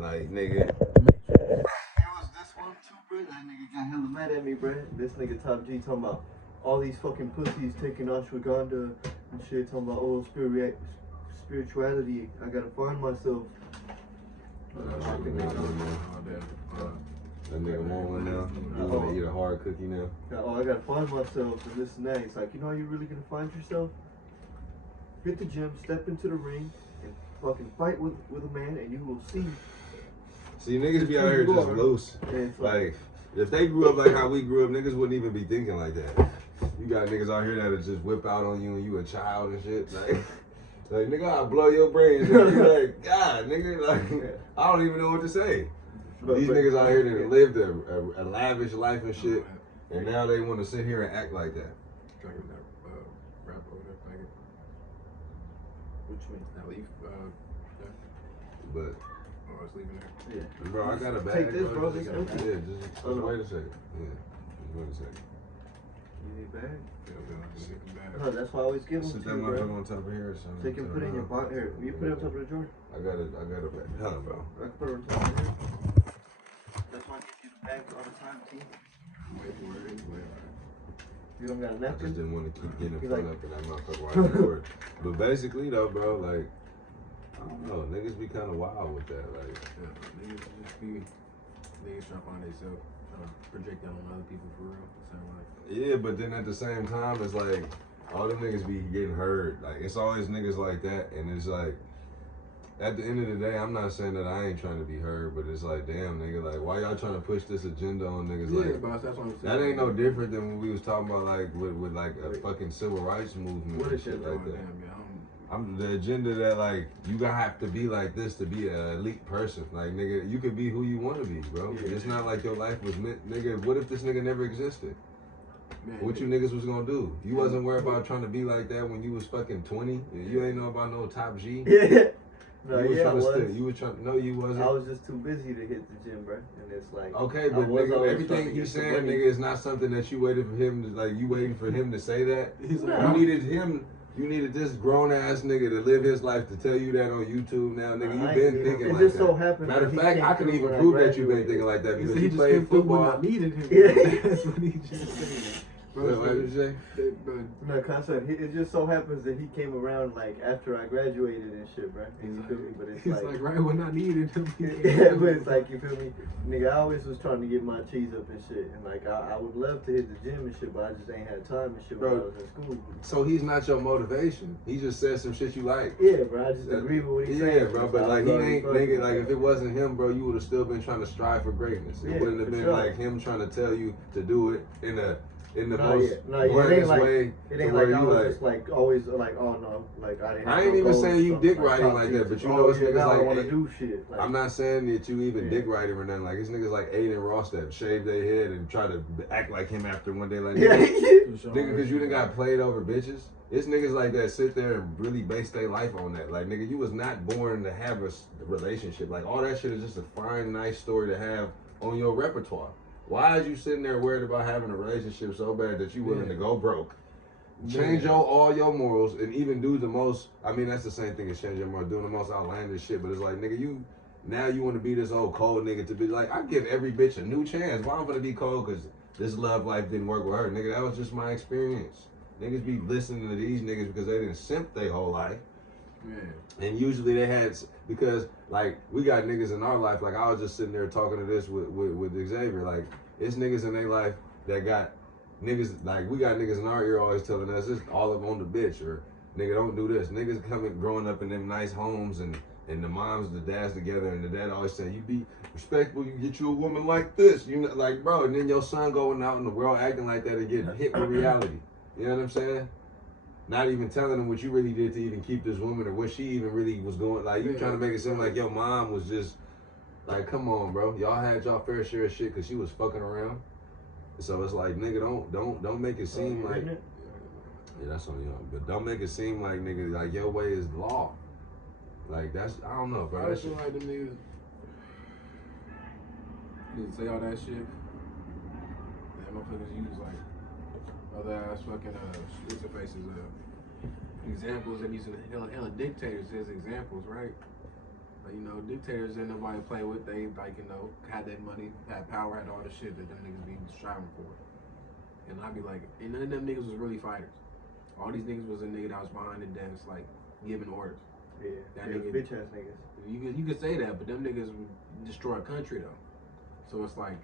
Like, nigga. It was this one too, bro. That nigga got hella mad at me, bro. This nigga Top G talking about all these fucking pussies taking ashwagandha and shit. Talking about, oh, spirituality. I gotta find myself. That nigga want one now. You want to eat a hard cookie now? Oh, I gotta find myself and this and that. It's like, you know how you're really gonna find yourself? Hit the gym, step into the ring, and fucking fight with a man, and you will see. See, niggas be out here just loose. Like, if they grew up like how we grew up, niggas wouldn't even be thinking like that. You got niggas out here that'll just whip out on you and you a child and shit. Like nigga, I'll blow your brains. And you like, God, nigga, like, I don't even know what to say. These niggas out here that lived a lavish life and shit, and now they want to sit here and act like that. Drinking that rap over there, packet. What you mean? That leaf, yeah. But Oh, it's leaving there. Yeah. bro, I got a bag. Take this, bro. This empty. Yeah, just wait a second. Yeah, just wait a second. You need a bag? Yeah, No, that's why I always give them Sit to that you, bro. motherfucker on top of here or something. So you can put it in your pocket. Here, you put it on top of the drawer. I got a bag. Hell, bro. I can put it on top of here. That's why I give you the bag all the time, T. Wait for it anyway. You don't got a I just napkin? didn't want to keep getting He's fun like- up in that motherfucker while I record. But basically, though, bro, like, I don't know, niggas be kind of wild with that. Like, Yeah, niggas just be niggas trying to find themselves, trying to project that on other people for real. Sound like. yeah, but then at the same time, it's like, all them niggas be getting hurt. Like, it's always niggas like that, and it's like, at the end of the day, I'm not saying that I ain't trying to be heard, but it's like, damn, nigga, like, why y'all trying to push this agenda on niggas? Yeah, Like, boss, that's what I'm saying. that ain't no different than when we was talking about, like, with like a fucking civil rights movement What and is shit it? like Oh, that. damn, yeah, I'm the agenda that, like, you gotta have to be like this to be an elite person. Like, nigga, you could be who you want to be, bro. Yeah. It's not like your life was meant, nigga. What if this nigga never existed? man, What you niggas was gonna do? You wasn't worried about trying to be like that when you was fucking 20. You ain't know about no top G. Yeah. No, You was yeah, I trying to was. stay. You was trying. No, you wasn't. I was just too busy to hit the gym, bro. And it's like, Okay, I but was nigga, always everything trying to you get some saying, money. nigga, is not something that you waited for him to, like, you waiting for him to say that. He's like, You needed him. You needed this grown ass nigga to live his life to tell you that on YouTube now, nigga. You I been ain't thinking even- like it just that. so happened Matter that of he fact, came I can through even when I prove that you've been graduated. thinking like that he because said he you just played came through when football. I needed him. Yeah. That's what he just said. What did you say? But No, concept. It just so happens that he came around like after I graduated and shit, bro. he's You feel me? But it's he's like, like right when I needed him. he came yeah, through. but it's like, you feel me? Nigga, I always was trying to get my cheese up and shit. And like, I would love to hit the gym and shit, but I just ain't had time and shit when I Bro. was in school. So he's not your motivation. He just said some shit you like. Yeah, bro, I just agree with what he's saying. Yeah, bro, but I like was he already ain't fucking nigga. Like with if that. it wasn't him, bro, you would have still been trying to strive for greatness. It Yeah, wouldn't have for been sure. like him trying to tell you to do it in the No, most yeah, it bluntest ain't like way. it to ain't where like I you was like. just like always like, oh no, like I didn't. Have I ain't no even goals saying or you something, dick riding top like that, but Jesus. you know it's yeah, niggas now I like, want to hey, do shit. Like, I'm not saying that you even Yeah. dick riding or nothing. Like it's niggas like Aiden Ross that shave their head and try to act like him after one day. Like yeah, nigga, because you done got played over bitches. It's niggas like that sit there and really base their life on that. Like nigga, you was not born to have a relationship. Like all that shit is just a fine, nice story to have on your repertoire. Why is you sitting there worried about having a relationship so bad that you willing to go broke? Change all your morals and even do the most. I mean, that's the same thing as changing your morals, doing the most outlandish shit. But it's like, nigga, you now you want to be this old cold nigga to be like, I give every bitch a new chance. Why I'm gonna be cold because this love life didn't work with her, nigga? That was just my experience. Niggas be listening to these niggas because they didn't simp their whole life. Yeah. And usually they had, because like we got niggas in our life, like I was just sitting there talking to this with Xavier, like it's niggas in their life that got niggas, like we got niggas in our ear always telling us it's all up on the bitch or nigga don't do this. Niggas coming growing up in them nice homes and the moms, the dads together and the dad always say you be respectful, you get you a woman like this, you know, like bro, and then your son going out in the world acting like that and getting hit with reality. You know what I'm saying? Not even telling them what you really did to even keep this woman or what she even really was going. Like you trying to make it seem like your mom was just like, come on, bro. Y'all had y'all fair share of shit because she was fucking around. So it's like, nigga, don't make it seem like, yeah, that's on y'all. But don't make it seem like, nigga, like your way is law. Like that's, I don't know, bro. I That just feel shit. like them niggas say all that shit. And motherfuckers use like other ass fucking what's the faces examples and using hella dictators as examples, right? But, you know, dictators ain't nobody play with. They, like, you know, had that money, had power, had all the shit that them niggas be striving for. And I be like, and none of them niggas was really fighters. All these niggas was a nigga that was behind the desk, like, giving orders. Yeah, That yeah, nigga- bitch ass niggas. You could say that, but them niggas would destroy a country, though. So it's like,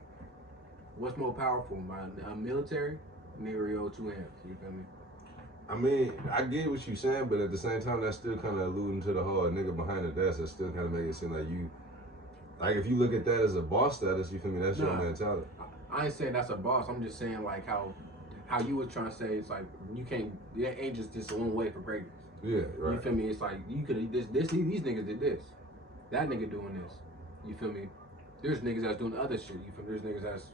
what's more powerful, a military? Nigga owe 2 hands, you feel me? I mean, I get what you're saying, but at the same time, that's still kind of alluding to the whole nigga behind the desk. That still kind of make it seem like you, like if you look at that as a boss status, you feel me? That's your Nah. mentality. I ain't saying that's a boss. I'm just saying like how you was trying to say it's like you can't. It ain't just this one way for greatness. Yeah, You right. feel me? It's like you could these niggas did this, that nigga doing this. You feel me? There's niggas that's doing other shit. You feel me? There's niggas that's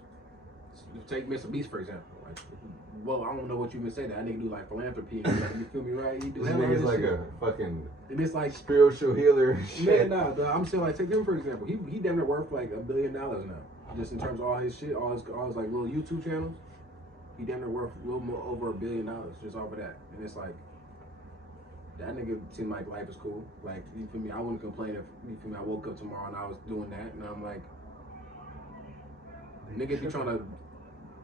take Mr. Beast for example. Like, well, I don't know what you would say that nigga do like philanthropy. And stuff, you feel me? Right? He do This hella nigga's other like shit. a fucking And it's like spiritual healer. and shit. man, nah. I'm saying like take him for example. He damn near worth like $1 billion now. Just in terms of all his shit, all his like little YouTube channels. He damn near worth a little more over $1 billion just off of that. And it's like that nigga seemed like life is cool. Like you feel me? I wouldn't complain if you feel me. I woke up tomorrow and I was doing that, and I'm like, niggas be trying to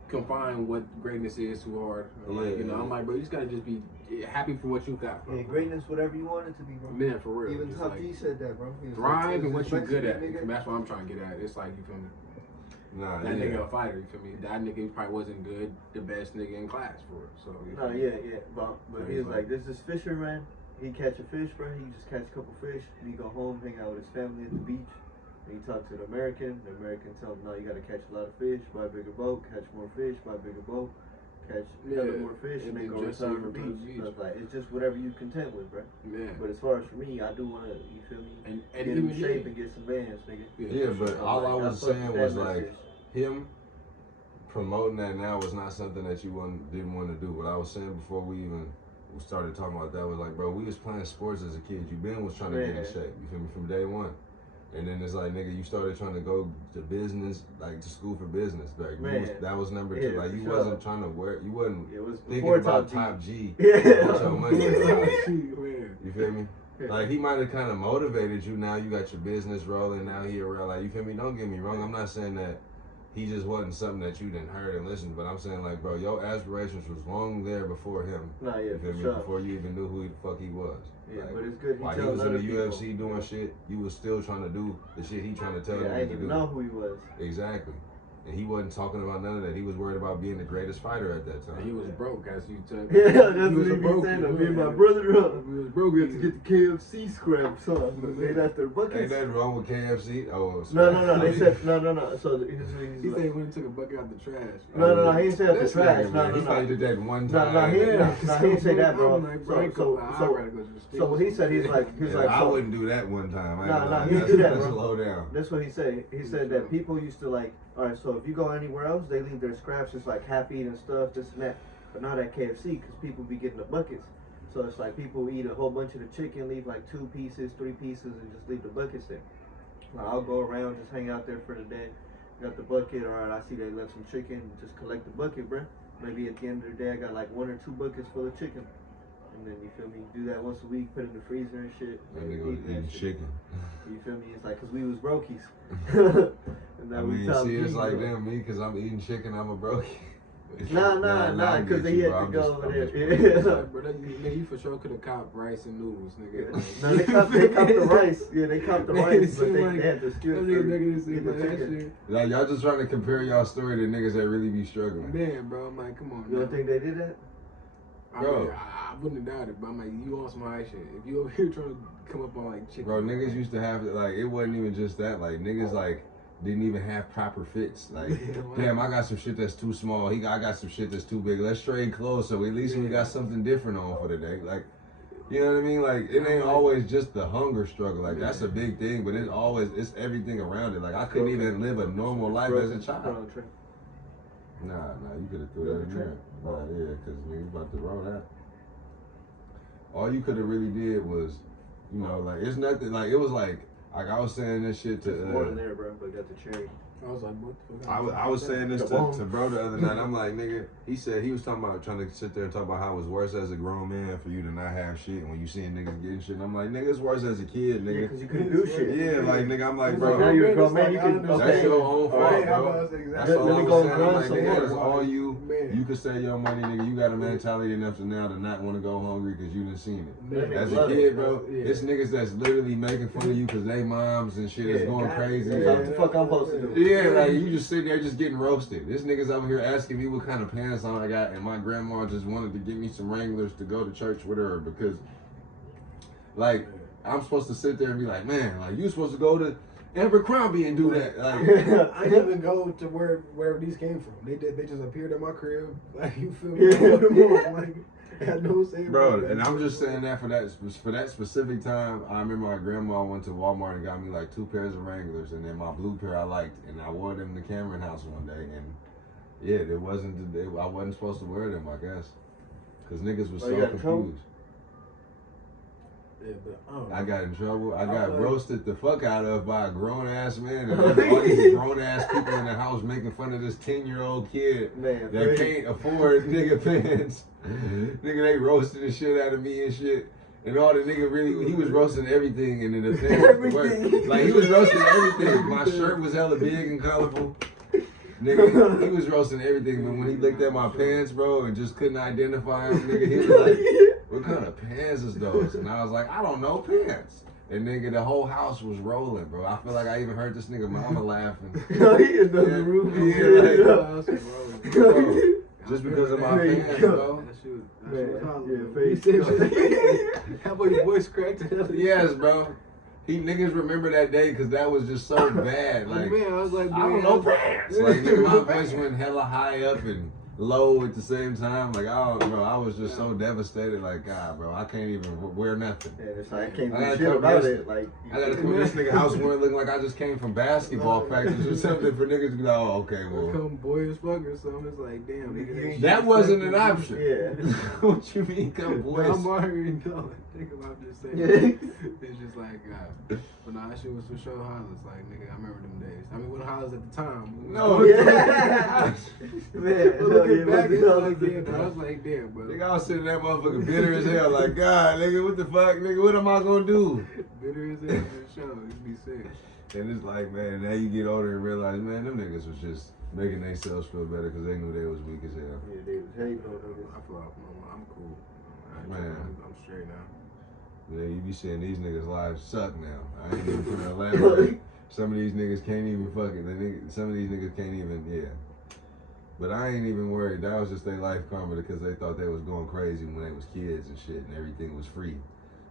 confine what greatness is too hard. Like, you know, I'm like, bro, you just gotta just be happy for what you got, bro. Yeah, greatness, whatever you want it to be, bro. Man, for real. Even Just Top like, G said that, bro. He was thrive like, and what you good at. Mexican nigga. That's what I'm trying to get at. It's like, you feel me? Nah, That yeah. nigga a fighter, you feel me? That nigga probably wasn't good, the best nigga in class for it. So you No, feel me? yeah. But Yeah, he he's was like, there's this fisherman. He catch a fish, bro. He just catch a couple fish. And he go home, hang out with his family at the beach. And he talk to the American. The American tell him, no, you gotta catch a lot of fish, buy a bigger boat, catch more fish, buy a bigger boat, catch more fish, and then go just return to the leave it to the beach. beach. So it's like, it's just whatever you content with, bro. Yeah. But as far as for me, I do wanna, you feel me, And get even in shape then- and get some bands, nigga. Yeah, but So, all like, I was fuck with saying that was like message. him promoting that now was not something that you didn't want to do. What I was saying before we even started talking about that was like, bro, we was playing sports as a kid. You been was trying to get in Man. shape. You feel me? From day one. And then it's like, nigga, you started trying to go to business, like to school for business. Like that was number two. Yeah, Like you for sure. wasn't trying to you wasn't It was thinking before about Top G. Top G. Yeah. Get your money. Man. You feel me? Yeah. Like he might have kind of motivated you. Now you got your business rolling. Now he around. Like you feel me? Don't get me wrong. I'm not saying that he just wasn't something that you didn't heard and listen. But I'm saying like, bro, your aspirations was long there before him. Nah, yeah, You feel for me? sure. Before you even knew who the fuck he was. Yeah, Like, but it's good. He while he telling was in the other UFC people. doing shit, you was still trying to do the shit he trying to tell Yeah, I you didn't to even do. know who he was. Exactly. And he wasn't talking about none of that. He was worried about being the greatest fighter at that time. And he was broke, as you told Yeah, that's he what was he a be broke saying. kid, Me and my man. brother, He was broke. we had to get the KFC scraps, huh? They left their Ain't buckets. nothing wrong with KFC. Oh, No. They said no. So he's He like, said he went and took a bucket out the trash. No, he didn't say out the This trash. nigga, No, man, no, he no. probably did that one No, time. he didn't say that, bro. I'm like, bro, I'd rather go to the So what he said, he's like, Yeah, I so, wouldn't do that one time. Nah, he didn't do that, That's bro. low down. that's what he said. He said that people used to like, all right, so if you go anywhere else, they leave their scraps, just like half-eaten stuff, this and that. But not at KFC, because people be getting the buckets. So it's like people eat a whole bunch of the chicken, leave like 2 pieces, 3 pieces, and just leave the buckets there. I'll go around, just hang out there for the day. Got the bucket, all right, I see they left some chicken, just collect the bucket, bruh. Maybe at the end of the day, I got like 1 or 2 buckets full of chicken. And then, you feel me, do that once a week, put it in the freezer and shit. That and nigga was eat that eating shit. chicken. You feel me? It's like, cause we was brokies. And I now we mean, Top see, it's G, like, bro. damn, me, because I'm eating chicken, I'm a broke. Nah, I cause get they you, had bro. to I'm go just- over I'm there. just- Yeah. Like, bro, you for sure could have copped rice and noodles, nigga. Like, No, they copped the rice. Yeah, they copped the Man, rice, it but seem they like had to skew it Them niggas for making it get seem the like that chicken. shit. Like, y'all just trying to compare y'all story to niggas that really be struggling. Man, bro, I'm like, come on. You don't man. think they did that? I Bro. mean, I wouldn't have doubted, but I'm like, you on some high shit. If you over here trying to come up on like chicken. Bro, niggas used to have, like, it wasn't even just that. Like, niggas, like, didn't even have proper fits. Like, damn, I got some shit that's too small. I got some shit that's too big. Let's trade clothes so at least we got something different on for the day. Like, you know what I mean? Like, it ain't always just the hunger struggle. Like, that's a big thing, but it's everything around it. Like, I couldn't even live a normal life as a child. Nah, you could have threw that in there. Nah, yeah, because you about to roll that. All you could have really did was, you know, like, it's nothing, like, it was like, Like I was saying this shit to. More than there, bro. But got the cherry. I was like, what the fuck? I was saying this to bro the other night. I'm like, nigga, he said he was talking about trying to sit there and talk about how it's worse as a grown man for you to not have shit when you seeing niggas getting shit. And I'm like, nigga, it's worse as a kid, nigga. Yeah, because you couldn't do shit. Yeah, like nigga, I'm like, bro. Now you're a grown man, you can. That's your own fault, Right, bro. That's all I'm saying. I'm like, nigga, that's all you. You can save your money, nigga. You got a mentality enough to now to not want to go hungry because you done seen it. As a kid, bro, it's niggas that's literally making fun of you because they moms and shit is going crazy. That's what the fuck I'm supposed to do. Yeah, like you just sitting there just getting roasted. This nigga's over here asking me what kind of pants on I got, and my grandma just wanted to give me some Wranglers to go to church with her because, like, I'm supposed to sit there and be like, man, like you supposed to go to Abercrombie and do that. Like, I didn't even go to wherever these came from. They just appeared at my crib. Like you feel me? I put them on, like had no say. bro, and I'm just saying that for that specific time. I remember my grandma went to Walmart and got me like 2 pairs of Wranglers, and then my blue pair I liked, and I wore them to Cameron house one day, and yeah, I wasn't supposed to wear them, I guess, because niggas was so confused. Yeah, but I got in trouble. I got roasted the fuck out of by a grown ass man, and all these grown ass people in the house making fun of this 10-year-old kid that can't afford nigga pants. Nigga, they roasted the shit out of me and shit. And all the nigga he was roasting everything, and then the pants like he was roasting everything. My shirt was hella big and colorful. Nigga, he was roasting everything, but when he looked at my pants, bro, and just couldn't identify them, nigga, he was like, what kind of pants is those? And I was like, I don't know, pants. And nigga, the whole house was rolling, bro. I feel like I even heard this nigga mama laughing. No, he is in the room. Bro, just because of my pants, bro. How about your voice cracked? Yes, bro. Niggas remember that day because that was just so bad. Like, man, I was like, I don't know pants. Like, nigga, my voice went hella high up and low at the same time. Like, I was just so devastated. Like, God, bro, I can't even wear nothing. Yeah, it's like I can't do shit about it. Like, I gotta come to this nigga house looking like I just came from basketball practice or something for niggas to be like, oh, okay, well. Come boy as fuck or something. It's like, damn, nigga. That wasn't an option. Yeah. What you mean, come boy? I'm already know. Think about just saying. It's just like, but nah, that shit was for sure hollers. Like, nigga, I remember them days. I mean, what hollers at the time? No, yeah. Man, but looking back, it's like, yeah, but I was like, damn, bro. Nigga, I was sitting that motherfucker bitter as hell. Like, God, nigga, what the fuck, nigga? What am I gonna do? Bitter as hell for sure. It'd be sick. And it's like, man, now you get older and realize, man, them niggas was just making themselves feel better because they knew they was weak as hell. Yeah, they was hating on niggas. I feel like I'm cool. Man. I'm straight now. Yeah, you be seeing these niggas' lives suck now. I ain't even gonna elaborate. Some of these niggas can't even some of these niggas can't even, yeah. But I ain't even worried. That was just their life karma because they thought they was going crazy when they was kids and shit and everything was free.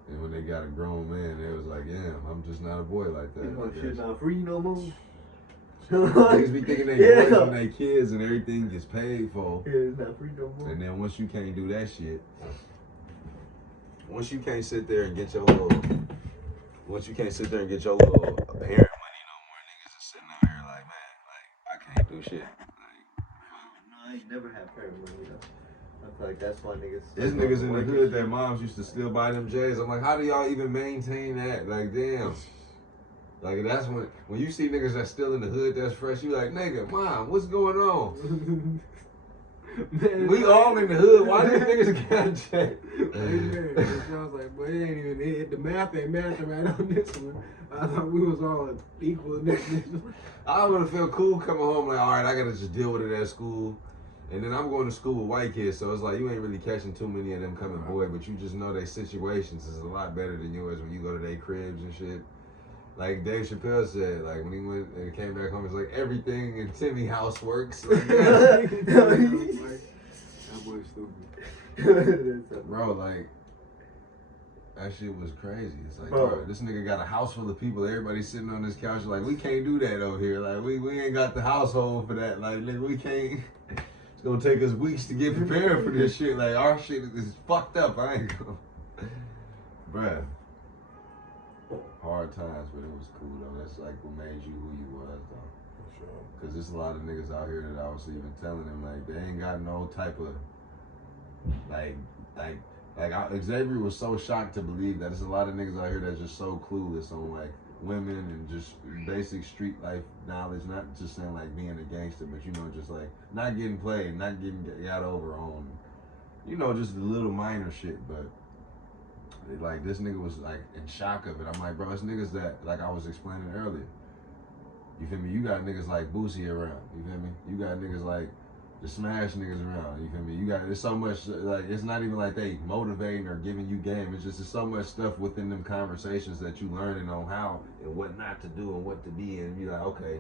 And when they got a grown man, they was like, yeah, I'm just not a boy like that. Shit not free no more. Niggas be thinking they boys when they kids and everything gets paid for. Yeah, it's not free no more. And then once you can't do that shit, once you can't sit there and get your little parent money no more, niggas is sitting out here like, man, like, I can't do shit. Like, no, I ain't never had parent money though. I feel like that's why niggas. there's niggas in the hood that moms used to still buy them J's. I'm like, how do y'all even maintain that? Like, damn. Like, that's when you see niggas that's still in the hood that's fresh, you like, nigga, mom, what's going on? Man, we all in the hood. Why these niggas got a check? I was like, boy, it ain't even it. The math ain't mathing right on this one. I thought we was all equal in this. I would have felt cool coming home like, all right, I gotta just deal with it at school. And then I'm going to school with white kids, so it's like you ain't really catching too many of them coming boy, but you just know their situations is a lot better than yours when you go to their cribs and shit. Like Dave Chappelle said, like when he went and came back home, it's like everything in Timmy house works. Like, that boy stupid. Bro, like that shit was crazy. It's like, bro, this nigga got a house full of people. Everybody sitting on this couch. Like, we can't do that over here. Like, we ain't got the household for that. Like, nigga, we can't. It's gonna take us weeks to get prepared for this shit. Like, our shit is fucked up. I ain't gonna. Bruh. Hard times, but it was cool though. That's like what made you who you was though. For sure. Cause there's a lot of niggas out here that I was even telling them like they ain't got no type of like Xavier was so shocked to believe that there's a lot of niggas out here that's just so clueless on like women and just basic street life knowledge. Not just saying like being a gangster, but you know, just like not getting played, not getting got over on, you know, just the little minor shit. But like this nigga was like in shock of it. I'm like, bro, it's niggas that like I was explaining earlier. You feel me? You got niggas like Boosie around. You feel me? You got niggas like the Smash niggas around. You feel me? You got there's so much like it's not even like they motivating or giving you game. It's just there's so much stuff within them conversations that you learning on how and what not to do and what to be and you like, okay,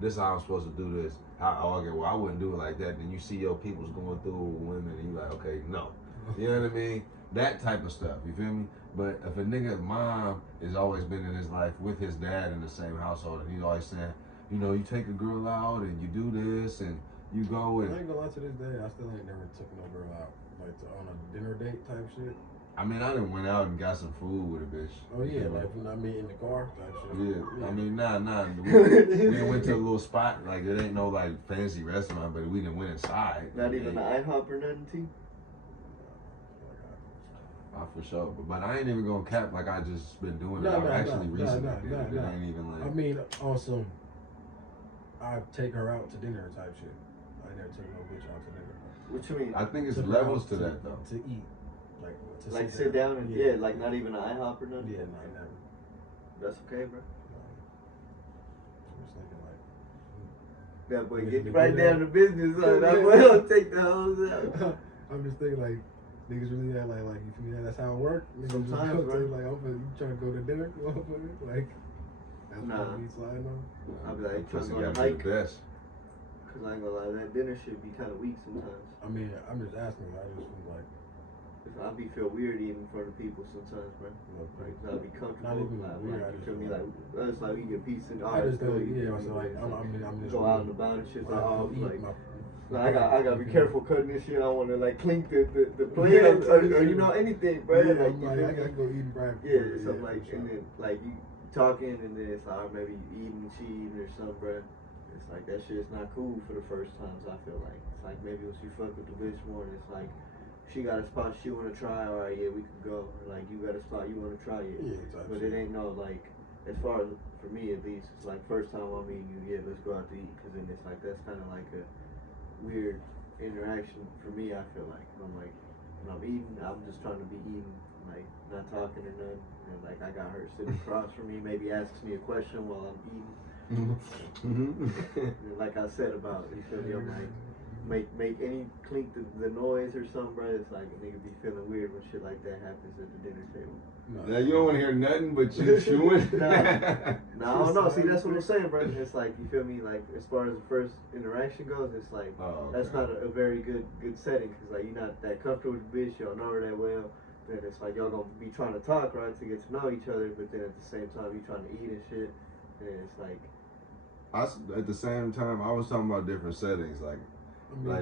this is how I'm supposed to do this. Okay, well I wouldn't do it like that. Then you see your people's going through women and you like, okay, no. You know what I mean? That type of stuff. You feel me? But if a nigga mom has always been in his life with his dad in the same household and he's always saying, you know, you take a girl out and you do this and you go and I ain't gonna lie, to this day, I still ain't never took no girl out, like on a dinner date type shit. I mean, I done went out and got some food with a bitch. Oh yeah, like when I mean in the car type shit. Yeah, I mean, nah. We done went to a little spot, like it ain't no like fancy restaurant, but we done went inside. Not even an IHOP or nothing, T? For sure, but I ain't even gonna cap like I just been doing it. I actually recently did it. It ain't even like. I mean, also, I take her out to dinner type shit. I never took no bitch out to dinner. What you mean? I think it's levels to that though. To eat, like to Like sit down and yeah, like not even an IHOP or nothing. Yeah, no, never. That's okay, bro. I'm just thinking like. That boy get right down to business, son. That boy don't take the hoes out. I'm just thinking like. Niggas really act like you feel me? That's how it work. Sometimes, bro. Like, you trying to go to dinner, motherfucker? Like, that's nah. what we sliding on. I'll be like, you trying to go on a hike? Cause I ain't gonna lie, that dinner shit be kind of weak sometimes. I mean, I'm just asking. I just was like, I be feel weird eating in front of people sometimes, bro. Like, I be comfortable. Not even like, weird. You feel me? Like, it's like we get pizza and all I that just stuff. don't. Yeah, so like, I'm just go out and about and shit. Like, I gotta be careful cutting this shit. I don't wanna like clink the plate or you know anything, bro. Yeah, like, I gotta go eat bread. Yeah, something like, and then like you talking, and then it's like maybe you eating, she eating or something, bro. It's like that shit's not cool for the first times. I feel like it's like maybe once you fuck with the bitch more, and it's like she got a spot she wanna try. All right, yeah, we can go. Or, like you got a spot you wanna try it. Yeah, but it ain't no like. As far as for me at least, it's like first time I'm meeting you, yeah, let's go out to eat, cause then it's like that's kind of like a weird interaction for me. I feel like I'm like when I'm eating, I'm just trying to be eating, like not talking or nothing, and like I got her sitting across from me, maybe asks me a question while I'm eating. And like I said about, you feel me? I'm like make any clink the noise or something, bro. It's like a nigga be feeling weird when shit like that happens at the dinner table. Now you don't want to hear nothing but you chewing. No, I don't know. See, that's what I'm saying, bro. It's like, you feel me? Like as far as the first interaction goes, it's like that's not a very good setting, because like you're not that comfortable with the bitch, y'all know her that well. Then it's like y'all gonna be trying to talk, right, to get to know each other, but then at the same time you trying to eat and shit, and it's like. At the same time, I was talking about different settings, like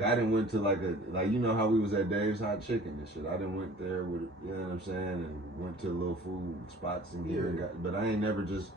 I didn't went to like you know how we was at Dave's Hot Chicken and shit. I didn't went there with, you know what I'm saying, and went to little food spots and but I ain't never just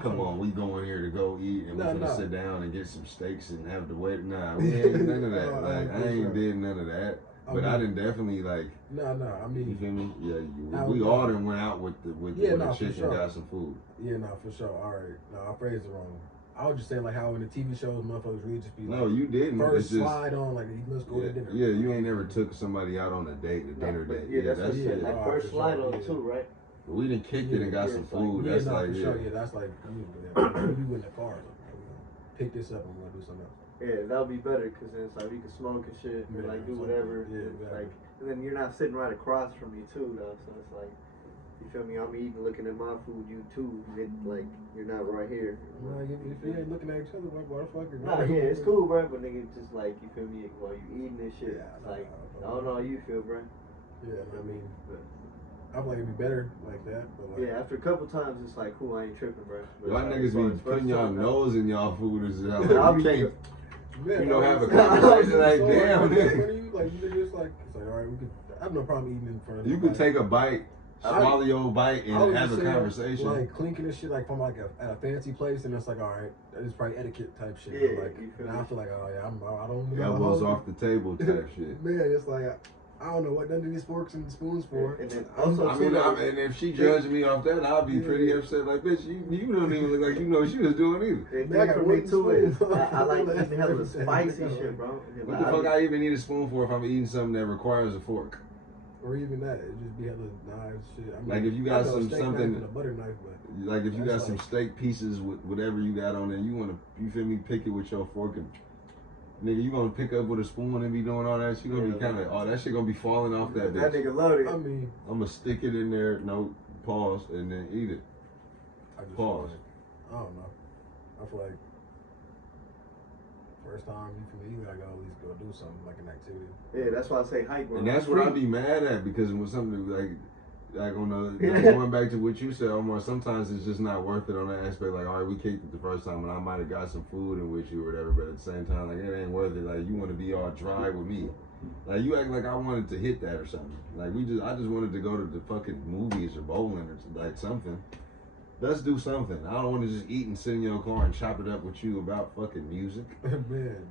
come on, we going here to go eat and we finna sit down and get some steaks and have the wait. Nah, we ain't none of that. Like I ain't did none of that. But I didn't definitely like. I mean, you feel me? Yeah, we all done went out with the chicken, got some food. Yeah, no, for sure. All right, no, I phrased it wrong. I was just saying like how in the TV shows motherfuckers really just be like, no, you didn't. First slide on like you must go to dinner. Yeah, you ain't never took somebody out on a date, dinner date. Yeah, that's it. Like first slide on too, right? We done kicked it and got some food. That's like sure. Yeah, that's like you in the car. Like, pick this up and we're gonna do something else. Yeah, that'll be better, because then it's like we can smoke and shit and like do whatever. Like, and then you're not sitting right across from me too, though. So it's like, you feel me? I'm eating, looking at my food. You too. Like you're not right here. Nah, if you ain't looking at each other, like what the fuck? Nah, yeah, it's cool, bro. But nigga, just like you feel me? While you eating this shit, it's like I don't know how you feel, bro. Yeah, I mean, I feel like it'd be better like that. But like, yeah, after a couple times, it's like, cool, I ain't tripping, bro. Y'all niggas be putting y'all nose in y'all food as hell. Like, you can't, have a conversation like, damn, nigga. Like, it's like, all right, we could. I have no problem eating in front of you. You could take a bite. Swallow your bite and have a conversation. Like clinking this shit like from like at a fancy place, and it's like, all right, it's probably etiquette type shit. Yeah, like now I feel like, oh yeah, I don't. Elbows off the table type shit. Man, it's like I don't know what none of these forks and spoons for. And then I'm- also, I mean, and if she judging me off that, I'll be pretty upset. Like, bitch, you don't even look like you know what she was doing either. the Man, I thing got for me one too is spoon. I like That's eating hella everything. spicy Like, shit, bro. What the fuck I even need a spoon for if I'm eating something that requires a fork? Or even that, it just be hella knives, shit. I mean, Like if you got I know a steak something, knife and a butter knife, but like if you got that's some like- steak pieces with whatever you got on there, you wanna, you feel me, pick it with your fork and nigga, you gonna pick up with a spoon and be doing all that shit. You gonna be kind of, oh, that shit gonna be falling off that That bitch. nigga loaded. I mean, I'm gonna stick it in there, no pause, and then eat it. I just Pause. feel like, I don't know. I feel like first time you feel me, you gotta go at least go do something like an activity. Yeah, that's why I say hype, bro. And that's what I be mad at because when something like on the like going back to what you said, Omar, sometimes it's just not worth it on that aspect. Like, all right, we kicked it the first time, and I might have got some food in with you or whatever, but at the same time, like it ain't worth it. Like you want to be all dry with me, like you act like I wanted to hit that or something. Like I just wanted to go to the fucking movies or bowling or like something. Let's do something. I don't want to just eat and sit in your car and chop it up with you about fucking music. Man,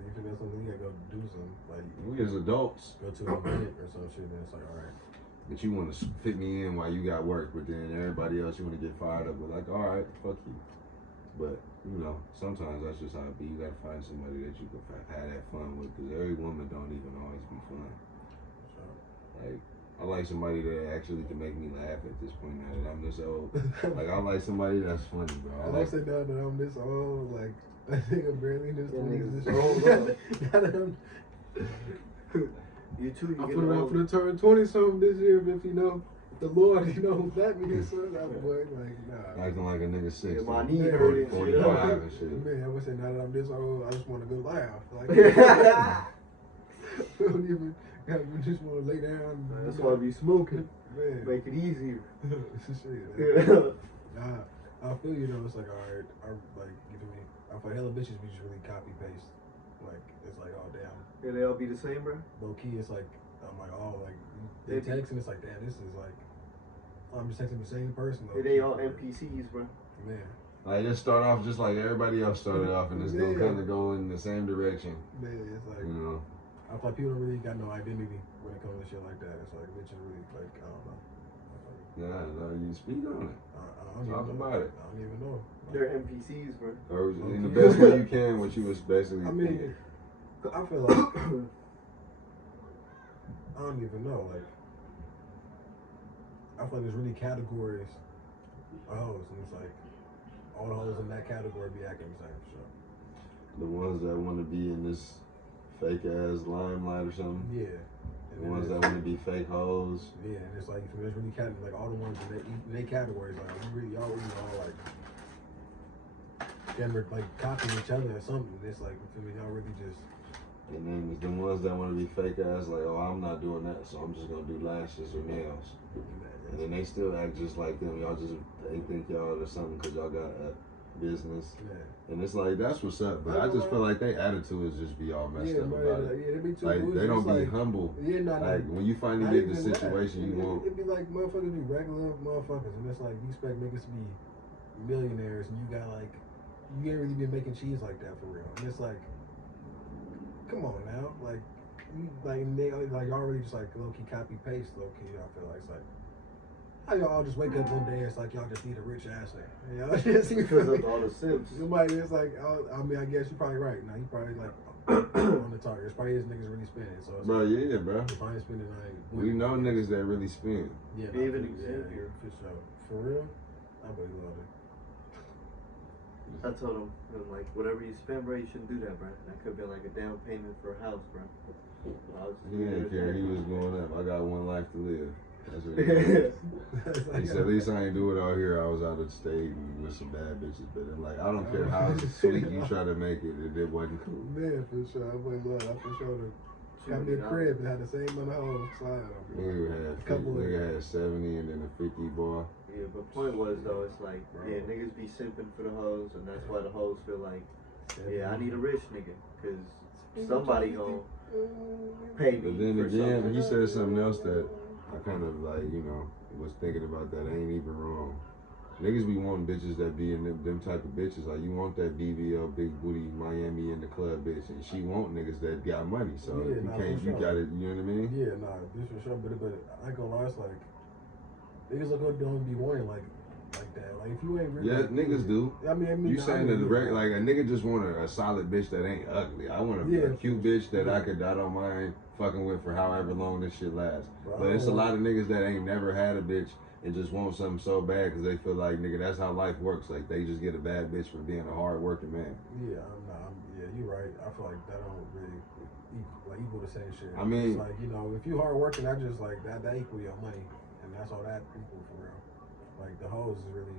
if you got something, you gotta go do something. Like We as adults. go to an event or some shit, and it's like, all right. But you want to fit me in while you got work, but then everybody else you want to get fired up with, like, all right, fuck you. But, you know, sometimes that's just how it be. You got to find somebody that you can have that fun with, because every woman don't even always be fun. So, Like, I like somebody that actually can make me laugh at this point now that I'm this old. Like, I like somebody that's funny, bro. I don't say now that I'm this old, like, I think I'm barely in this Yeah, 20s. niggas and old shit. Now that I'm- You too, you I get put it out old. for the turn 20 something this year, but if you know, the Lord, you know, that nigga, son, that boy, like, nah. Acting like a nigga 60. Yeah, my knee Yeah, hurt and 45 and shit. Man, I would say now that I'm this old, I just want a good laugh. Like, shit. I don't even, I just want to lay down. That's you why I know, be smoking. man. Make it easier. Shit. Yeah. Nah, I feel you though. It's like, all right, like, you feel me? I feel hella bitches be just really copy paste. Like, it's like, oh damn. Yeah, they all be the same, bro. Low key, it's like, I'm like, oh, like they They be- text and it's like, damn, this is like, I'm just texting the same person. Though. Yeah, they all NPCs, bro. Man, Like, just start off just like everybody else started off, and it's gonna Yeah. kind of go in the same direction, man, it's like, you know. I feel like people don't really got no identity when it comes to shit like that. It's like, bitches really, like, I don't know. Yeah, no, you speak on it. I don't Talk even know. about it. I don't even know. They're NPCs, bro. Or in the best way you can, what you was basically. I mean, I feel like I don't even know. Like, I feel like there's really categories of hoes, and it's like all the hoes in that category be acting the same. So the ones that want to be in this fake ass limelight or something. yeah, The ones that want to be fake hoes. yeah, and it's like there's really like all the ones in they categories. Like we really all like them like copying each other or something. It's like you feel me, y'all really just. And then there's the ones that want to be fake ass, like, oh, I'm not doing that, so I'm just gonna do lashes or nails. And then they still act just like them. Y'all just, they think y'all or something because y'all got a business. Yeah. And it's like, that's what's up. But I just feel like their attitude is just be all messed up bro, about it. yeah, they be too Like, bougie. they don't It's be like, humble. Yeah, not Like, when you finally not get the even that. situation you want. It'd be like motherfuckers be regular motherfuckers, and it's like you expect niggas to be millionaires, and you got like you ain't really been making cheese like that for real. And it's like, come on now, like you like they like y'all really just like low key copy paste low key. I feel like it's like how y'all just wake up one day, it's like y'all just need a rich ass nigga. You know, just Because of all the simps. somebody is like, oh, I mean, I guess you're probably right. Now you probably like on the target. It's probably his niggas really spending. So it's Bro, like, yeah, bro. if I ain't spending, I ain't. We know niggas that really spend. Yeah, Even yeah, Xavier. for sure. For real, I believe love it. I told him, like, whatever you spend, bro, you shouldn't do that, bro. That could be like a down payment for a house, bro. He didn't care. He was going up. I got one life to live. That's what he said. He said, at least I ain't do it out here. I was out of state and with some bad bitches. But then, like, I don't care how sweet you try to make it, it wasn't cool. Man, for sure. I believe love. I for sure. Got me a crib and had the same amount of hoes slide on me. Nigga had 70 and then a 50 boy. Yeah, but point was, though, it's like, yeah, niggas be simping for the hoes, and that's why the hoes feel like, yeah, I need a rich nigga, because somebody gonna pay me. But then for again, something. he said something else that I kind of like, you know, was thinking about that ain't even wrong. Niggas be wanting bitches that be in them type of bitches. Like, you want that BBL, big booty, Miami in the club bitch, and she want niggas that got money. So Yeah, you nah, can't, for you sure. got it, you know what I mean? Yeah, nah, this for sure. But I ain't gonna lie, it's like niggas look up don't be wanting like that. Like if you ain't really Yeah, niggas do. I mean, You nah, saying that yeah. like a nigga just want a solid bitch that ain't ugly. I want a cute bitch that I don't mind fucking with for however long this shit lasts. But it's a lot of niggas that ain't never had a bitch and just want something so bad because they feel like, nigga, that's how life works. Like, they just get a bad bitch for being a hard working man. Yeah, yeah, you're right. I feel like that don't really equal the same shit. I mean, it's like, you know, if you hard working, I just like that equal your money, and that's all that equal for real. Like the hoes is really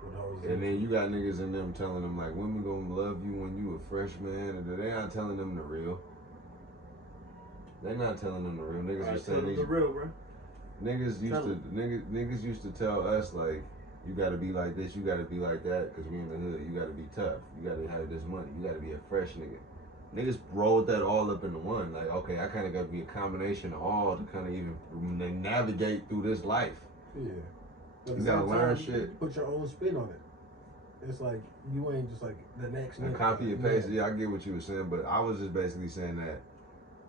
what hoes. And then you got niggas in them telling them like, women gonna love you when you a freshman, and they not telling them the real. They not telling them the real. Niggas are saying the real, bro. Niggas used to tell us like, you gotta be like this, you gotta be like that, cause we in the hood. You gotta be tough. You gotta have this money. You gotta be a fresh nigga. Niggas rolled that all up into one. Like, okay, I kind of got to be a combination of all to kind of even navigate through this life. Yeah. You gotta learn shit. Put your own spin on it. It's like you ain't just like the next nigga. Copy and paste. Yeah, I get what you were saying, but I was just basically saying that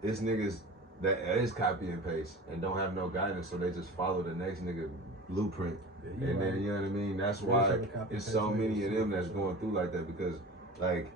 it's niggas that is copy and paste and don't have no guidance, so they just follow the next nigga blueprint. Yeah, and then, you know what I mean? That's why it's so many of them that's going through like that, because like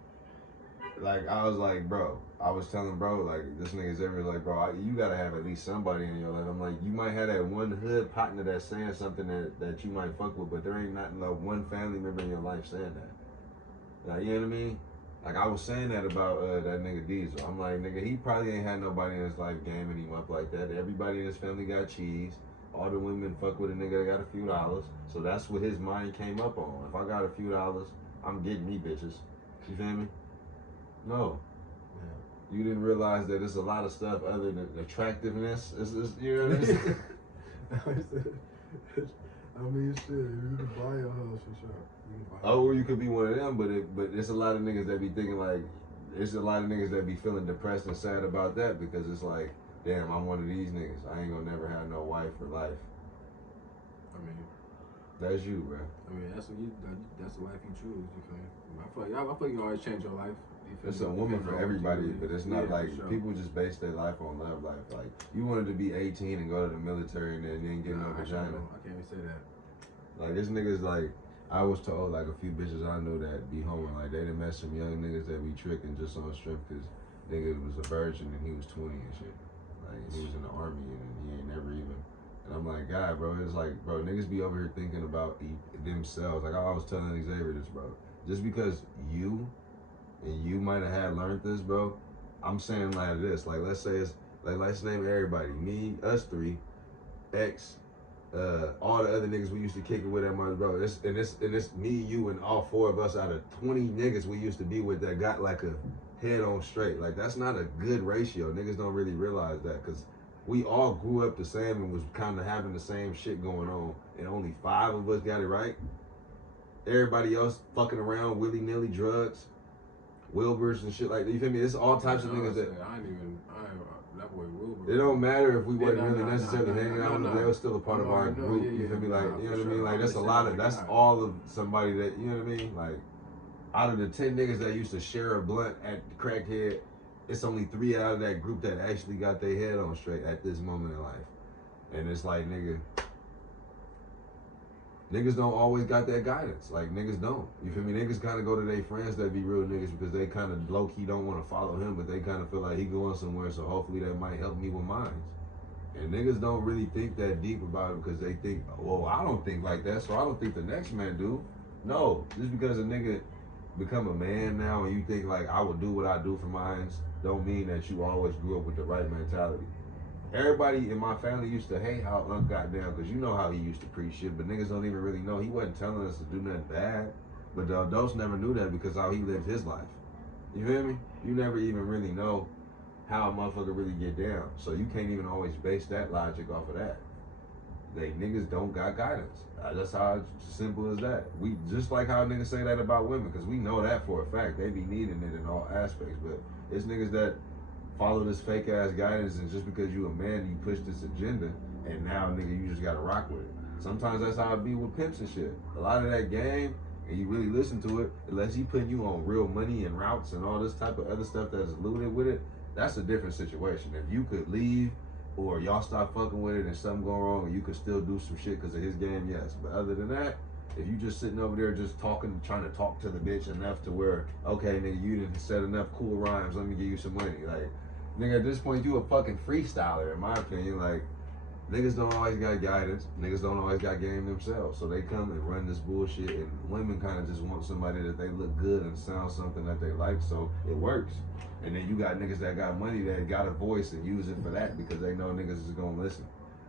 I was like, bro, I was telling bro, like, this nigga's ever like, bro, you gotta have at least somebody in your life. I'm like, you might have that one hood partner that's saying something that you might fuck with, but there ain't not like one family member in your life saying that. Like, you know what I mean? Like, I was saying that about that nigga Diesel. I'm like, nigga, he probably ain't had nobody in his life gaming him up like that. Everybody in his family got cheese. All the women fuck with a nigga that got a few dollars. So that's what his mind came up on. If I got a few dollars, I'm getting me bitches. You feel me? No. Yeah. You didn't realize that there's a lot of stuff other than attractiveness. It's you know what I'm saying? I mean, shit, you can buy a house for sure. Or you could be one of them, but it's a lot of niggas that be thinking like, it's a lot of niggas that be feeling depressed and sad about that, because it's like, damn, I'm one of these niggas. I ain't gonna never have no wife for life. I mean, that's you, bro. I mean, that's the life you choose. You feel me? I feel like you always change your life. It's a woman for everybody, but it's not like people just base their life on love life. Like, you wanted to be 18 and go to the military and then you ain't get no vagina. I can't even say that. Like, this niggas, like, I was told, like, a few bitches I knew that be homo, like, they done met some young niggas that be tricking just on strength because nigga was a virgin and he was 20 and shit. Like, he was in the army and he ain't never even. And I'm like, God, bro, it's like, bro, niggas be over here thinking about themselves. Like, I was telling Xavier this, bro. Just because you might have had learned this, bro, I'm saying like this. Like, let's say it's, like, let's name everybody. Me, us three, X, all the other niggas we used to kick it with at my bro. It's me, you, and all four of us out of 20 niggas we used to be with that got like a head on straight. Like, that's not a good ratio. Niggas don't really realize that, because we all grew up the same and was kind of having the same shit going on, and only 5 of us got it right. Everybody else fucking around willy-nilly, drugs, Wilburs and shit like that. You feel me? It's all types of niggas that that boy Wilbur. It don't matter if we wasn't really necessarily hanging out with them. They were still a part of our group. Yeah, you feel me? Like, you know what I mean? Like, that's a sure. lot of, that's all of somebody that, you know what I mean? Like, out of the 10 niggas that used to share a blunt at Crackhead, it's only 3 out of that group that actually got their head on straight at this moment in life. And it's like, niggas don't always got that guidance. Like, niggas don't. You feel me? Niggas kind of go to their friends that be real niggas because they kind of low-key don't want to follow him, but they kind of feel like he going somewhere, so hopefully that might help me with mine. And niggas don't really think that deep about it because they think, well, I don't think like that, so I don't think the next man do. No, just because a nigga become a man now and you think like, I would do what I do for mine, don't mean that you always grew up with the right mentality. Everybody in my family used to hate how Unc got down, because you know how he used to preach shit, but niggas don't even really know. He wasn't telling us to do nothing bad, but the adults never knew that because how he lived his life. You feel me? You never even really know how a motherfucker really get down, so you can't even always base that logic off of that. They niggas don't got guidance. That's how it's simple as that. We just like how niggas say that about women, because we know that for a fact. They be needing it in all aspects, but it's niggas that follow this fake ass guidance, and just because you a man, you push this agenda, and now nigga, you just gotta rock with it. Sometimes that's how it be with pimps and shit. A lot of that game, and you really listen to it, unless he putting you on real money and routes and all this type of other stuff that's looted with it, that's a different situation. If you could leave or y'all stop fucking with it and something go wrong and you could still do some shit because of his game, yes. But other than that, if you just sitting over there just talking, trying to talk to the bitch enough to where, okay, nigga, you didn't said enough cool rhymes, let me give you some money. Like, nigga, at this point, you a fucking freestyler, in my opinion. Like, niggas don't always got guidance. Niggas don't always got game themselves. So they come and run this bullshit, and women kind of just want somebody that they look good and sound something that they like, so it works. And then you got niggas that got money that got a voice and use it for that because they know niggas is gonna listen.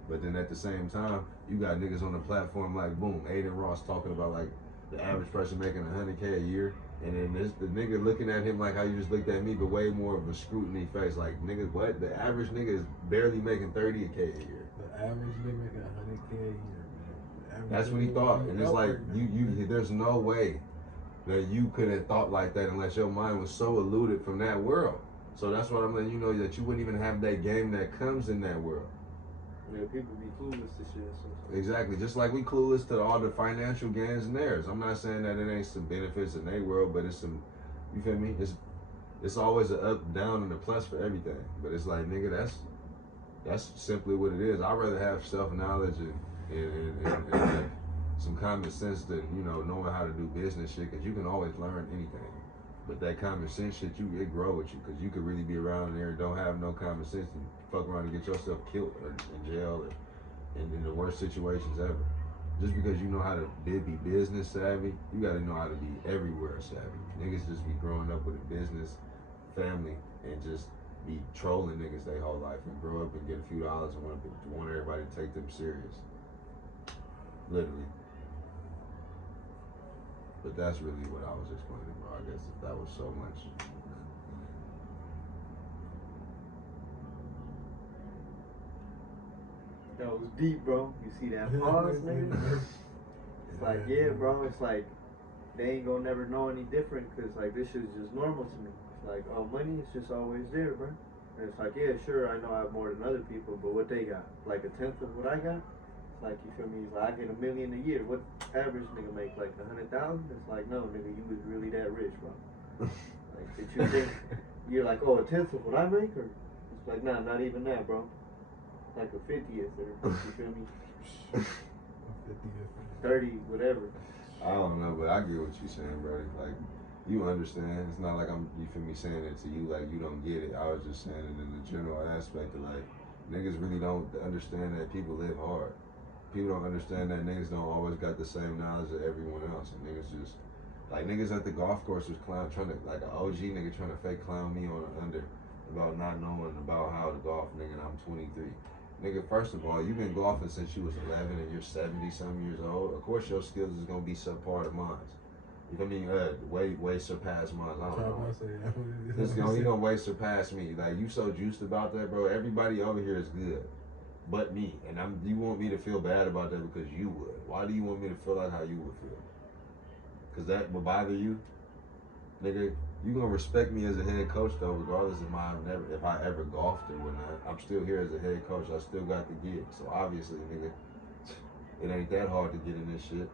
But then at the same time, you got niggas on the platform like, boom, Aiden Ross talking about like the average person making $100K a year. And then the nigga looking at him like how you just looked at me, but way more of a scrutiny face. Like, nigga, what? The average nigga is barely making $30K a year. The average nigga making $100K a year, man. That's what he thought. And it's like, there's no way that you could have thought like that unless your mind was so eluded from that world. So that's what I'm letting you know, that you wouldn't even have that game that comes in that world. Yeah, people be clueless to shit. So. Exactly. Just like we clueless to all the financial gains in theirs. I'm not saying that it ain't some benefits in their world, but it's some, you feel me? It's always an up, down, and a plus for everything. But it's like, nigga, that's simply what it is. I'd rather have self-knowledge and like some common sense than, you know, knowing how to do business shit, because you can always learn anything. But that common sense shit, it grow with you, because you could really be around there and don't have no common sense and fuck around and get yourself killed or in jail or in the worst situations ever. Just because you know how to be business savvy, you gotta know how to be everywhere savvy. Niggas just be growing up with a business family and just be trolling niggas their whole life and grow up and get a few dollars and want everybody to take them serious. Literally. But that's really what I was explaining, bro. I guess if that was so much. That was deep, bro. You see that pause, nigga? It's like, yeah, bro. It's like they ain't gonna never know any different, because like this shit is just normal to me. It's like, oh, money is just always there, bro. And it's like, yeah, sure, I know I have more than other people, but what they got? Like a tenth of what I got? It's like, you feel me? It's like, I get $1 million a year. What average nigga make? Like 100,000? It's like, no, nigga, you was really that rich, bro. Like, did you think you're like, oh, a tenth of what I make? Or it's like, nah, not even that, bro. Like a 50th, or you feel me? 30, whatever. I don't know, but I get what you're saying, brother. Like, you understand. It's not like you feel me, saying it to you like you don't get it. I was just saying it in the general aspect of like, niggas really don't understand that people live hard. People don't understand that niggas don't always got the same knowledge as everyone else. And niggas just, like, niggas at the golf course was trying to, like an OG nigga trying to fake clown me on an under about not knowing about how to golf, nigga, and I'm 23. Nigga, first of all, you've been golfing since you was 11 and you're 70-some years old. Of course your skills is gonna be subpar to mine. You know what I mean? Way surpass mine. I don't know. He gonna way surpass me. Like, you so juiced about that, bro. Everybody over here is good, but me. And you want me to feel bad about that because you would. Why do you want me to feel like how you would feel? Because that would bother you? Nigga, you gonna respect me as a head coach though, regardless if I ever golfed or whatnot. I'm still here as a head coach. I still got the gig. So obviously, nigga, it ain't that hard to get in this shit.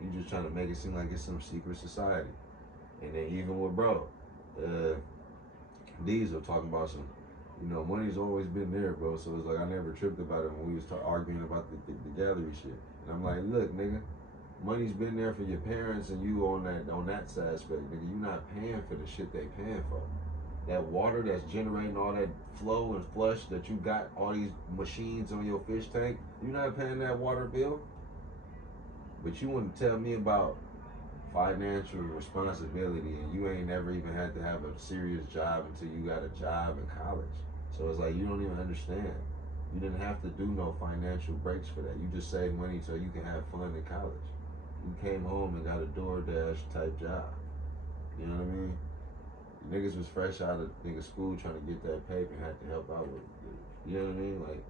You just trying to make it seem like it's some secret society. And then even with bro, Diesel talking about some, you know, money's always been there, bro. So it's like I never tripped about it when we was arguing about the gallery shit. And I'm like, look, nigga, money's been there for your parents and you on that aspect, nigga. You not paying for the shit they paying for. That water that's generating all that flow and flush that you got all these machines on your fish tank, you not paying that water bill. But you want to tell me about financial responsibility and you ain't never even had to have a serious job until you got a job in college. So it's like you don't even understand. You didn't have to do no financial breaks for that. You just saved money so you can have fun in college. You came home and got a DoorDash type job. You know what I mean? Niggas was fresh out of school trying to get that paper and had to help out with it. You know what I mean? Like,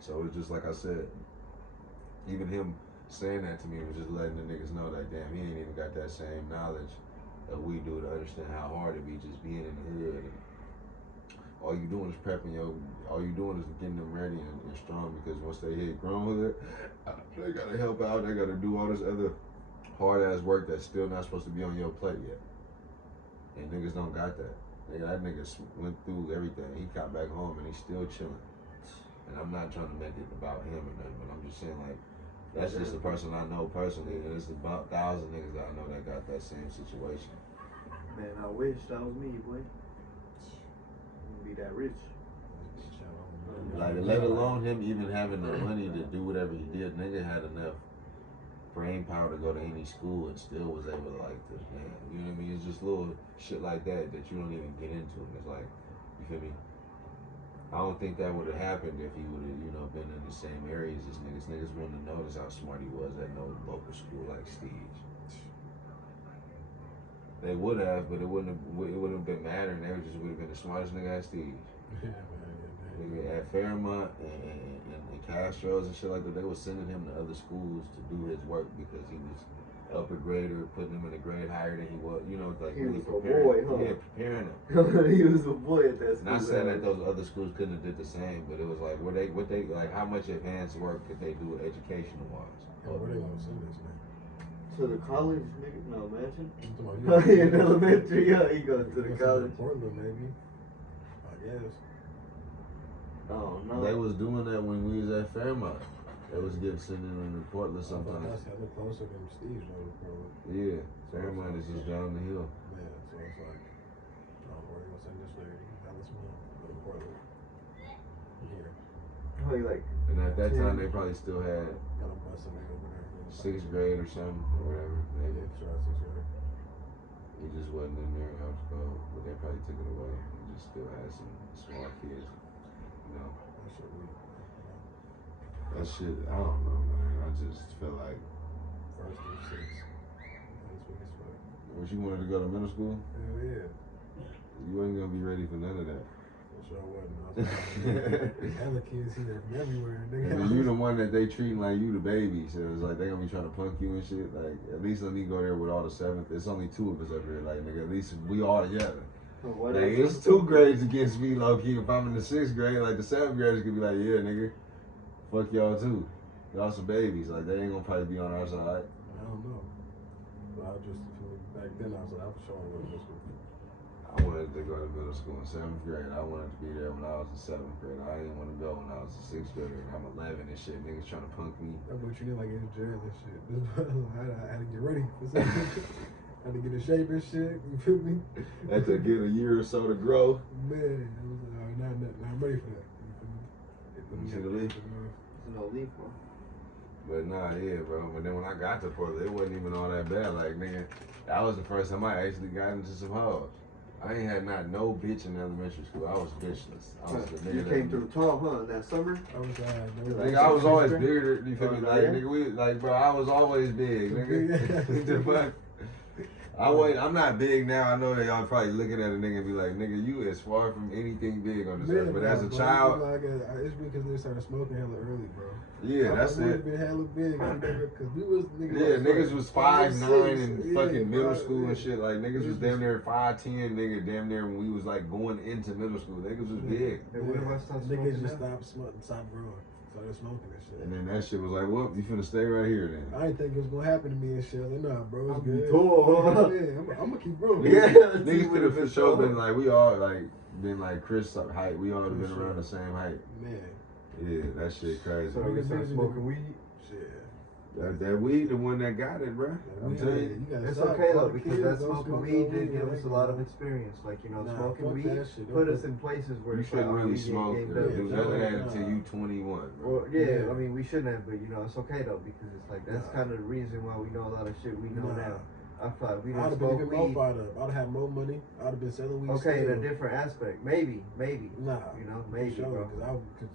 so it's just like I said, even him saying that to me was just letting the niggas know that, damn, he ain't even got that same knowledge that we do to understand how hard it be just being in the hood and all you doing is prepping all you doing is getting them ready and strong, because once they hit grownhood, they gotta help out, they gotta do all this other hard ass work that's still not supposed to be on your plate yet. And niggas don't got that. That nigga went through everything. He got back home and he's still chilling. And I'm not trying to make it about him or nothing, but I'm just saying, like, that's just a person I know personally, and it's about 1,000 niggas that I know that got that same situation. Man, I wish that was me, boy. Be that rich. Like, let alone him even having the money to do whatever he did. Nigga had enough brain power to go to any school and still was able to, like, man, you know what I mean? It's just little shit like that that you don't even get into. And it's like, you feel me? I don't think that would have happened if he would have, you know, been in the same areas as niggas. Niggas wouldn't have noticed how smart he was at no local school like Steve's. They would have, but it wouldn't have been mattering. They just would have been the smartest nigga at Steve's. Nigga at Fairmont and Castro's and shit like that, they were sending him to other schools to do his work because he was upper grader, putting him in a grade higher than he was, you know, like he really was preparing. A boy, huh? Yeah, preparing him. He was a boy at that school. Not saying that those other schools couldn't have did the same, but it was like what they like, how much advanced work could they do educational wise? Oh, where they gonna send this, man? To the college, nigga? No, imagine. In In elementary, yeah, he goes to the college. Portland, maybe. I guess. Oh, no. They was doing that when we was at Fairmont. They was getting sent in Portland sometimes. That's a little closer than Steve's, though, Portland. Yeah, Fairmont is just down the hill. Yeah, so it's like, oh, we're gonna send this lady, Alice Mill, go to Portland. Here. Oh, you like, And at that time, they probably still had Gotta bust something over there. 6th grade or something, or whatever. Maybe Yeah, try 6th grade. he just wasn't in there. I was called, but they probably took it away. He just still had some small kids, you know. That shit weird. That shit, I don't know, man. I just feel like, First through 6. That's weak as fuck. when you wanted to go to middle school, Hell yeah. you ain't gonna be ready for none of that. For sure wasn't. I was like, hella kids here from everywhere, nigga. And you the one that they treating like you the baby, so it's like they gonna be trying to punk you and shit. Like, at least let me go there with all the 7th. It's only 2 of us up here. Like, nigga, at least we all together. what Like, is it's 2 grades against me, low key. If I'm in the 6th grade, like the 7th graders could be like, yeah, nigga, fuck y'all too. Y'all some babies. Like, they ain't gonna probably be on our side. I don't know. But I just, back then, I was like, I was showing what this was. I wanted to go to middle school in 7th grade. I wanted to be there when I was in 7th grade. I didn't want to go when I was a 6th grader. And I'm 11 and shit. Niggas trying to punk me. I put you in like in jail and shit. I had to get ready for something. I had to get in shape and shit. You feel me? Had to get a year or so to grow. Man, it was not ready for that. You feel me? You see the leaf? There's no leaf, bro. But nah, yeah, bro. But then when I got to Portland, it wasn't even all that bad. Like, nigga, that was the first time I actually got into some hoes. I ain't had not no bitch in elementary school. I was bitchless. I was the nigga You came through the top, huh? That summer? I was Nigga, I was always bigger. You feel me? Oh, Like, yeah? nigga, we like, bro. I was always big, nigga. The fuck? I'm not big now. I know that y'all probably looking at a nigga and be like, nigga, you is far from anything big on this earth. But as a child, it's because they started smoking hella early, bro. yeah, that's it. Been hella big, because we was niggas. Yeah, niggas was 5'9" in Yeah, fucking middle 5', school yeah. and shit. Like, niggas was damn near 5'10", nigga, damn near when we was like going into middle school. Niggas was big. Hey, when am I start Niggas smoking just now? stopped smoking, stopped growing, started smoking and shit. And then that shit was like, whoop, you finna stay right here then. I didn't think it was gonna happen to me and shit. I was like, nah, bro, it's I'm good. tall. Yeah, I'm gonna keep growing. Yeah, Niggas niggas could have for been sure tall. been like, we all like been like Chris height. We all would have For been sure. around the same height. Man, Yeah, that shit crazy. So we start smoking weed? shit. That weed, the one that got it, bro. I'm telling you. gotta It's stop. okay though, Fuck because kids, that don't smoking smoke weed no did give weed, us a lot of experience. Like, you know, Nah, smoking fuck weed that shit. put Don't us in places where You it's like, shouldn't oh, really we get smoke. gamed Do up. Yeah, none of that nah. until you 21, bro. Well, yeah, Yeah. I mean, we shouldn't have, but you know, it's okay though, because it's like, that's Nah. kind of the reason why we know a lot of shit we know Nah. now. I thought we I'd didn't have been smoke even more weed. fired up. I'd have had more money. I'd have been selling weed. Okay, in a still. different aspect. Maybe. Nah, You know, maybe, for sure, bro. because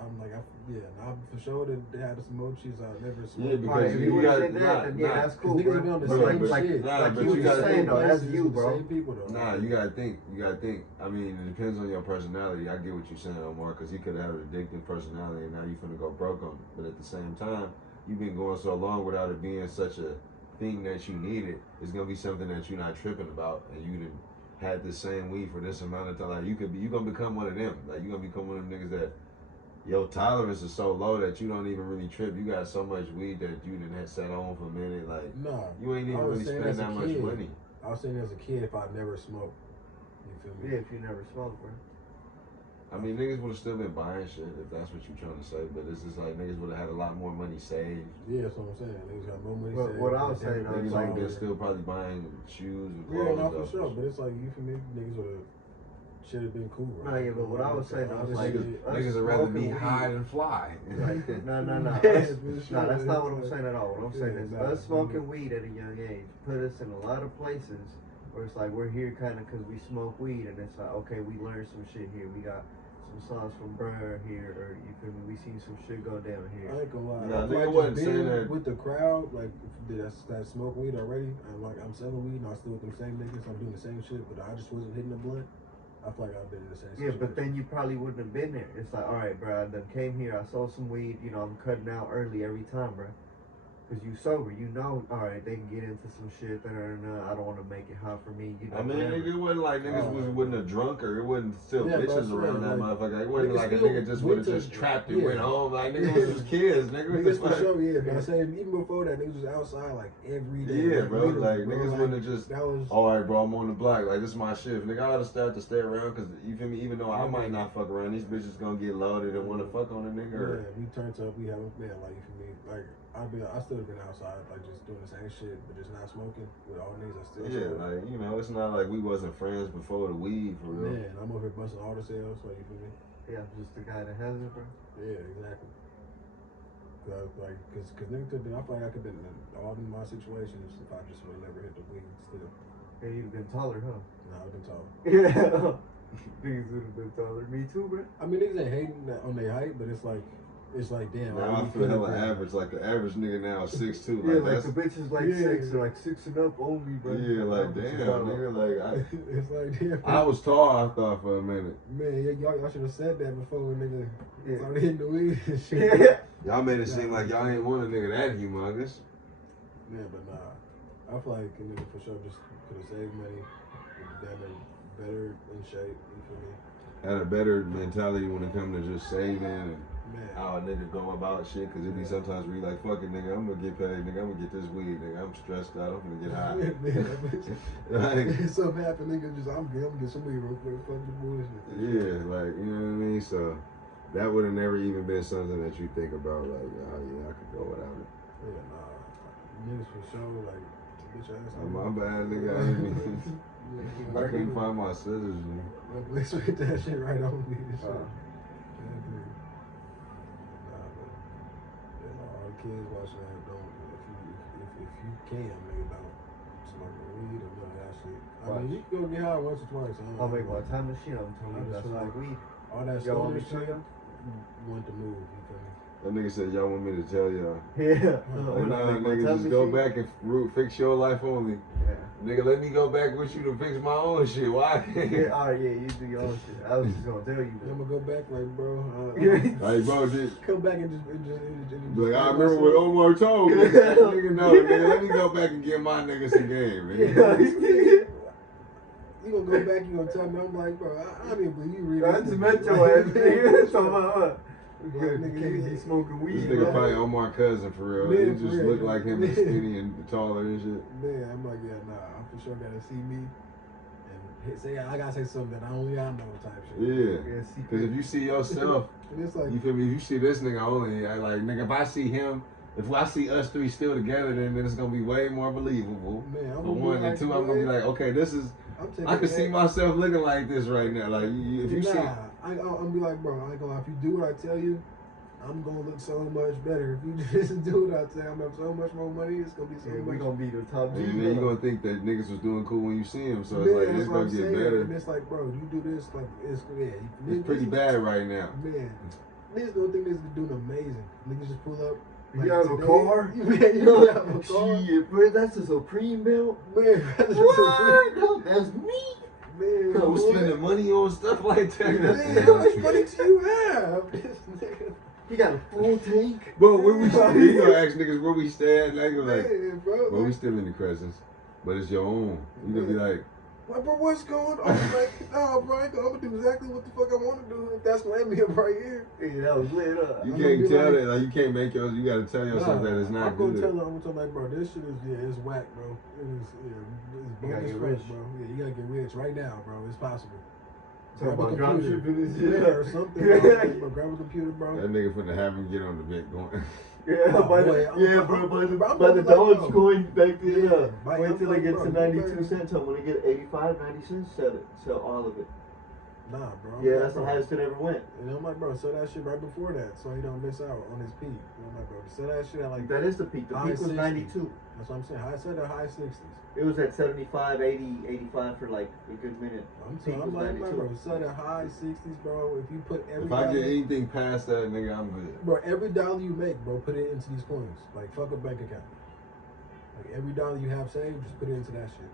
I'm like, I'm for sure that they had some mochis I've never smoked. Yeah, because Alright, if you you would have got- did that, then yeah, nah, that's cool, Cause niggas bro. be on the But same like, but- like, shit. nah, like but you you were gotta saying though, that's Places you, with the bro. Same people though. Nah, you gotta think. I mean, it depends on your personality. I get what you're saying, Omar, because he could have an addictive personality and now you finna go broke on it. But at the same time, you've been going so long without it being such a thing that you need it. It's gonna be something that you're not tripping about, and you didn't had the same weed for this amount of time. Like you gonna become one of them. Like you gonna become one of them niggas that your tolerance is so low that you don't even really trip. You got so much weed that you didn't have sat on for a minute. Like No, you ain't even really spend that much money. I was saying as a kid, if I never smoked, you feel me? Yeah, if you never smoked, bro. I mean, niggas would have still been buying shit if that's what you're trying to say. But it's just like niggas would have had a lot more money saved. Yeah, that's what I'm saying. Niggas got more money But saved. what I was saying, Niggas like, would have been still probably buying shoes and yeah, clothes. not for sure. But it's like you feel me? Niggas would have should have been cool. Nah, yeah, but what I was saying, I was like, niggas would rather be high than fly. Like that. No. No, that's not what I'm saying at all. What I'm saying is us smoking weed at a young age put us in a lot of places where it's like we're here kind of because we smoke weed, and it's like, okay, we learned some shit here. We got some songs from Burr here, or you feel me? We seen some shit go down here. I ain't gonna lie. Nah, I nigga like wasn't just saying being that. with the crowd, like that smoke weed already. I'm selling weed, and I'm still with them same niggas. I'm doing the same shit, but I just wasn't hitting the blunt. I feel like I've been in the same Yeah, situation. but then you probably wouldn't have been there. It's like, all right, bro, I done came here, I sold some weed, you know, I'm cutting out early every time, bro. Because you sober, you know, all right, they can get into some shit that I don't want to make it hot for me. You know, I mean, whatever. it wasn't like niggas wasn't a drunk or it wasn't still Yeah, bitches but around that like, motherfucker. It wasn't niggas like a still nigga just went would have to- just trapped and yeah. went home. Like niggas was just kids, nigga. What the Niggas for fuck? sure, yeah. But I'm saying even before that, niggas was outside like every day. Yeah, bro. literally, Like bro, niggas wouldn't have just. That was. All right, bro. I'm on the block. Like this is my shift. Nigga, I oughta start to stay around because you feel me. Even though I might not fuck around, these bitches gonna get loaded and want to fuck on a nigga. Or, Yeah, we turned up. We haven't been like you feel me. Like I still been outside, like just doing the same shit, but just not smoking with all niggas. I still yeah, smoke. like you know, it's not like we wasn't friends before the weed for real. Man, I'm over here busting all the sales, so you feel me? Yeah, just the guy that has it, bro. Yeah, exactly. Cause nigga could been. I feel like I could been in all in my situations if I just would never hit the weed still. Yeah, you'd have been taller, huh? Nah, I've been tall. Yeah. Niggas would have been taller. Me too, bro. I mean, niggas ain't hating on their height, but it's like damn. Now I feel hella average. Like the average nigga now is 6'2". Yeah, Like like that's the bitch is like Yeah. 6 or like 6 and up only, bro. yeah, like damn, nigga. Like It's like damn. I was tall. I thought for a minute. Man, y'all should have said that before when nigga Yeah. started hitting the weed and shit. Yeah. Y'all made it seem like y'all ain't want a nigga that humongous. Yeah, but nah. I feel like a nigga for sure just could have saved money, been better in shape, you feel me? Had a better mentality when it comes to just saving and Man. how a nigga go about shit. Cause it be sometimes where you like, fuck it, nigga, I'm gonna get paid, nigga, I'm gonna get this weed, nigga, I'm stressed out, I'm gonna get high. Like, Something happened, nigga, just I'm gonna get some weed real quick, fuck the bullshit. yeah, like, you know what I mean? So that would have never even been something that you think about, like, oh yeah, I could go without it. Yeah, nah. Niggas for sure, like, bitch ass. Oh, my bad, nigga, I didn't mean. I couldn't find my scissors, nigga. Let's spit that shit right on me. And shit. Oh. Yeah, dude. Nah, but all the kids watching that don't. If you can, nigga, don't smoke the weed or none of that shit. I mean, you can go get high once or twice. I'll make my time machine. I'm telling you, I that's just feel like weed. all that Y'all want me stoner to shit. tell Want to move? You feel me? That nigga said, y'all want me to tell y'all. Yeah. Oh, Like, nah, nigga, just go back and fix your life only. Yeah. Nigga, let me go back with you to fix my own shit. Why? Yeah, alright, yeah, you do your own shit. I was just gonna tell you I'm that. gonna go back, like, bro. Like, bro, just Come back and like, I remember what Omar told me. Nigga, no, nigga, let me go back and give my nigga some game, nigga. You gonna go back, you gonna tell me, I'm like, bro, I don't even believe you read I just met your ass, nigga. Talking about Nigga, nigga, he smoking weed. This nigga bro. probably Omar cousin for real. Man, He for just real. look like him and skinny and taller and shit. Man, I'm like, yeah, nah, I for sure gotta see me and say, I gotta say something that only I know type shit. Yeah. Yeah, Cause if you see yourself, And it's like, you feel me? If you see this nigga only, I like nigga. If I see him, if I see us three still together, then it's gonna be way more believable. man, I'm For gonna be one and like, two, I'm gonna be like, okay, this is. I'm taking I can see that. myself looking like this right now. Like if you see, I'm gonna be like, bro, I ain't gonna lie. If you do what I tell you, I'm gonna look so much better. If you just do what I tell you, I'm gonna have so much more money. It's gonna be so Yeah, we much. gonna be the top G. and then you gonna think that niggas was doing cool when you see him. So it's Man, like that's it's what gonna I'm get saying. better. And it's like, bro, you do this, like, it's It's pretty bad right now. Man, niggas don't think niggas doing amazing. Niggas just pull up. You have a today, car? Man, you have a car? Shit, bro, that's a Supreme belt. Man, that's What? No, that's me. Man, I'm boy. spending money on stuff like that. Man, how much money do you have? This nigga. He got a full tank. Bro, where we stay? You gonna ask niggas where we stay at? Like, Man, bro. well, we still in the Crescents, but it's your own. You gonna be like, Like, bro, what's going on? I'm like, nah, bro, I'm gonna do exactly what the fuck I want to do. If that's gonna end me up right here. Yeah, that was lit up. You I'm can't gonna be tell like- that. Like, you can't make yours. You gotta tell yourself that it's not I'm gonna good. tell her, I'm gonna tell her, like, bro, this shit is, it's whack, bro. It is, it's You gotta bogus get fuck, rich. bro. Yeah, you gotta get rich right now, bro. It's possible. Talk Grab a about drop computer. shipping and Yeah, shit. or something, bro. Grab a computer, bro. That nigga finna have him get on the bit going. Yeah, Oh, by boy, the, I'm- by the, I'm by the like, Doge bro. coin back then. Yeah, Wait till it like, gets bro, to you 92 better- cents. When it get 85, 90 cents, sell all of it. Nah, bro. Yeah, like, that's the bro. highest it ever went. And I'm like, bro, sell that shit right before that so he don't miss out on his peak. And I'm like, bro, sell that shit at like That is the peak. The high peak was 60s. 92. That's what I'm saying. I said the high 60s. It was at 75, 80, 85 for like a good minute. I'm Peak telling was I'm like, 92. bro, sell the high 60s, bro. If you put every If I get dollar, anything past that, nigga, I'm good. bro, every dollar you make, bro, put it into these coins. Like, fuck a bank account. Like, every dollar you have saved, just put it into that shit.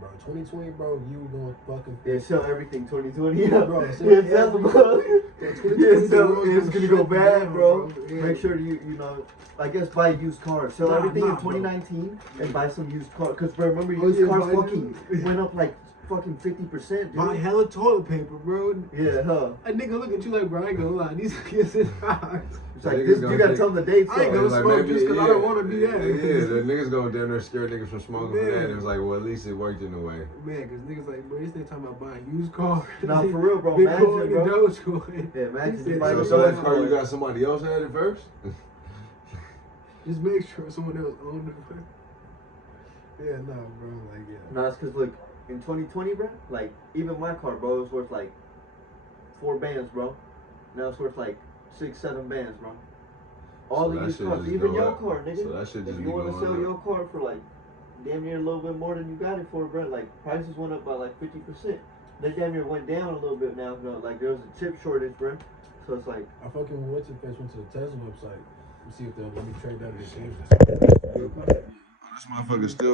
Bro, 2020, bro, you gonna fucking Yeah, sell everything 2020. Yeah, Bro, sell yeah, sell everything. bro. Yeah, 2020, Yeah, the sell, world's it's gonna go shut bad, down, bro. Yeah. Make sure you know, I guess buy used cars. Sell Nah, everything in nah, bro. 2019 and buy some used cars. Cause bro, remember Oh, used yeah, cars buy fucking new- went up like fucking 50%. Buy Dude. hella toilet paper, bro. Yeah, huh? A nigga look at you like, bro, I ain't gonna lie. These niggas is high. It's like Niggas this. gonna You gotta think- tell them the dates. I ain't though. gonna smoke just 'cause I don't wanna be that. Yeah, the niggas gonna damn near scare niggas from smoking for that. Man. And it's like, well, at least it worked in a way. Man, cause niggas like, bro, this nigga talking about buying used cars. Nah, for real, bro. Bitcoin Imagine, and bro. Dogecoin. Yeah, imagine He you said, buy So, the so that Dogecoin. car, you got somebody else had it first? Just make sure someone else owned it. Yeah, no, bro, like, yeah. No, it's cause look, in 2020, bro, like even my car, bro, was worth like 4 bands, bro. Now it's worth like 6, 7 bands, bro. All So the that used shit cars, just even go your up. car, nigga. So that shit just if be you want to going sell up. your car for like damn near a little bit more than you got it for, bro, like prices went up by like 50%. They damn near went down a little bit now, you know, like there was a chip shortage, bro. So it's like, I fucking went to the Tesla website. See if they'll let me trade that in exchange. This motherfucker still